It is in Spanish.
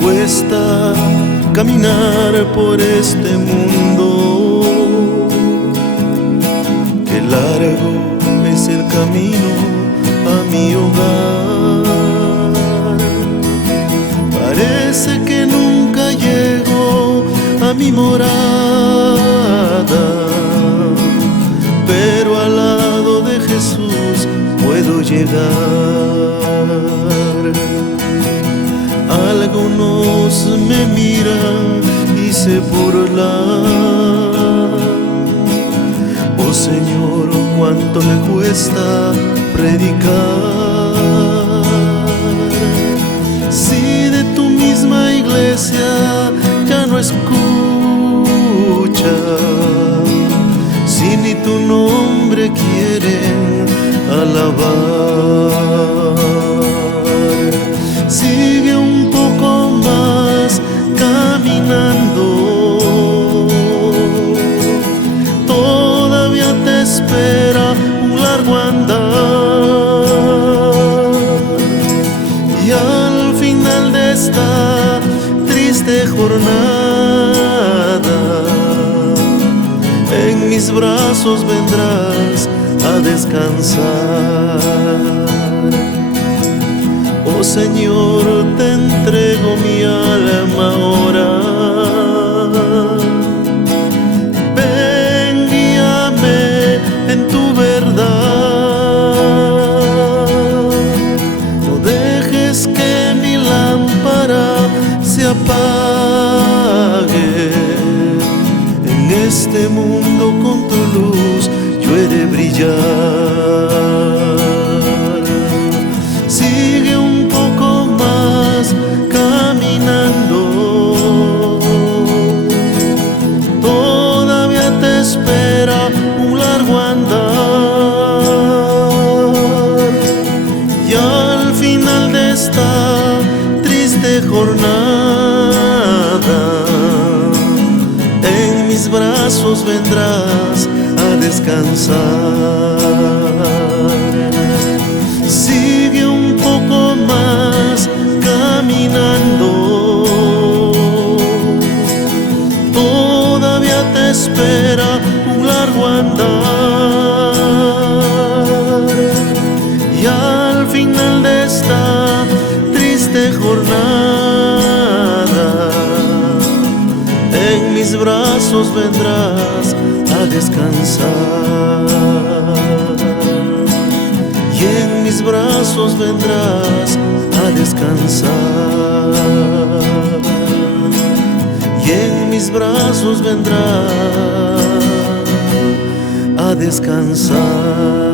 cuesta caminar por este mundo, qué largo es el camino a mi hogar. Parece que nunca llego a mi morada, pero al lado de Jesús puedo llegar. Algunos me miran y se burlan. Oh Señor, cuánto me cuesta predicar. Si de tu misma iglesia ya no escuchan, si ni tu nombre quieren alabar, sigue un poco más caminando, todavía te espera un largo andar, y al final de esta triste jornada en mis brazos vendrás a descansar. Oh Señor, te entrego mi alma ahora. Ven, guíame en tu verdad. No dejes que mi lámpara se apague. En este mundo con tu luz yo he de brillar. Sigue un poco más caminando, todavía te espera un largo andar, y al final de esta triste jornada en mis brazos vendrás a descansar. Sigue un poco más caminando, todavía te espera un largo andar, y al final de esta triste jornada en mis brazos vendrás a descansar, y en mis brazos vendrás a descansar, y en mis brazos vendrás a descansar.